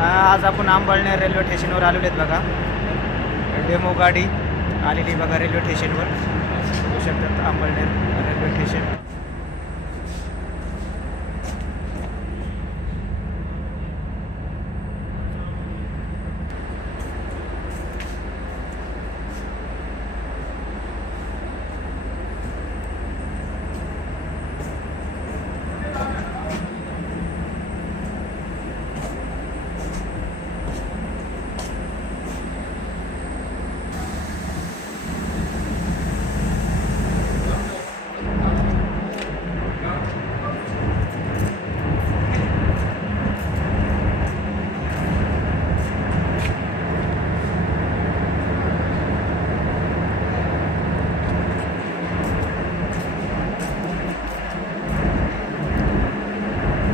आज आपण आंबळनेर रेल्वे स्टेशनवर आलेलो आहेत बघा. डेमो गाडी आलेली बघा रेल्वे स्टेशनवर. बघू शकतात Ambalner railway station.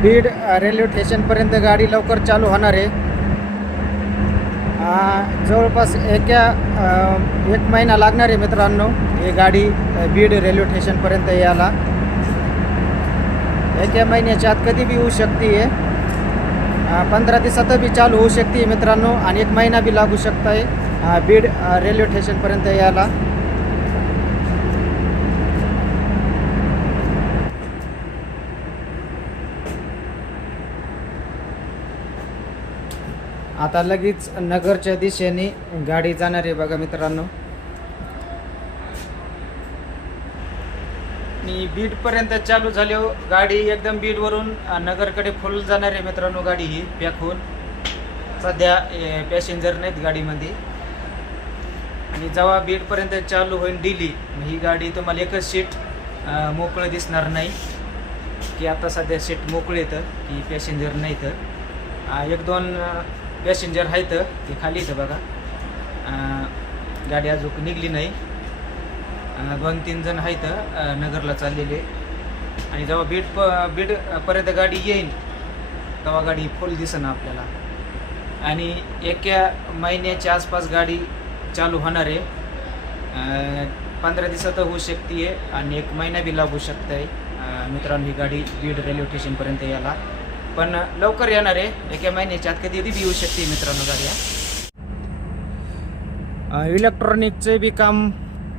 Beed railway स्टेशनपर्यंत गाडी लवकर चालू होणार आहे. जवळपास एका एक महिना लागणार आहे मित्रांनो ही गाडी बीड रेल्वे स्टेशनपर्यंत यायला. एका महिन्याच्या आत कधी बी होऊ शकते पंधरा दिवसात बी चालू होऊ शकते मित्रांनो आणि एक महिना बी लागू शकत आहे बीड रेल्वे स्टेशनपर्यंत यायला. आता लगेच नगरच्या दिशेने गाडी जाणार आहे बघा मित्रांनो. आणि बीडपर्यंत चालू झाली हो. गाडी एकदम बीडवरून नगरकडे फुल जाणार आहे मित्रांनो गाडी ही पॅक होऊन सध्या पॅसेंजर नाहीत गाडीमध्ये. आणि जेव्हा बीडपर्यंत चालू होईल डिली ही गाडी तुम्हाला एकच सीट मोकळं दिसणार नाही. की आता सध्या सीट मोकळे येतं की पॅसेंजर नाही तर एक दोन पॅसेंजर आहेत ते खाली येतं बघा. गाडी अजून निघली नाही. दोन तीन जण आहेत नगरला चाललेले. आणि जेव्हा बीड प बीड पर्यंत गाडी येईल तेव्हा गाडी फुल दिसन आपल्याला. आणि एका महिन्याच्या आसपास गाडी चालू होणार आहे. पंधरा दिवसात होऊ शकते आणि एक महिना बी लागू शकत आहे मित्रांनो ही गाडी बीड रेल्वे स्टेशनपर्यंत यायला. पण लवकर येणार आहे. एका महिन्याच्या आत कधी बी येऊ शकते मित्रांनो गाड्या. इलेक्ट्रॉनिकचे बी काम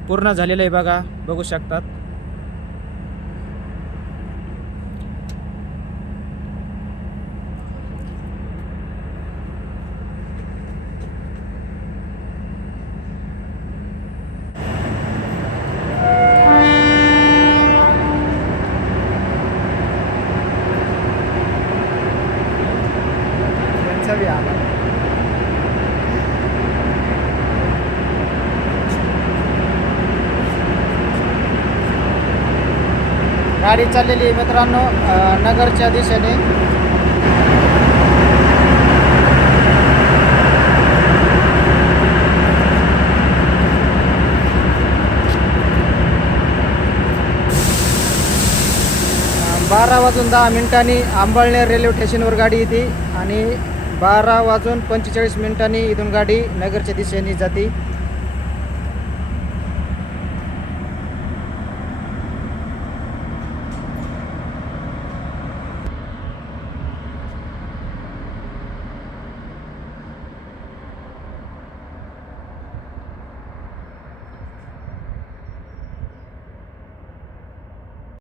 पूर्ण झालेलं आहे बघा. बघू शकतात. गाडी चाललेली आहे मित्रांनो नगरच्या दिशेने. बारा वाजून दहा मिनिटांनी आंबळनेर रेल्वे स्टेशनवर गाडी येते आणि बारा वाजून पंचेचाळीस मिनिटांनी इथून गाडी नगरच्या दिशेने जाते.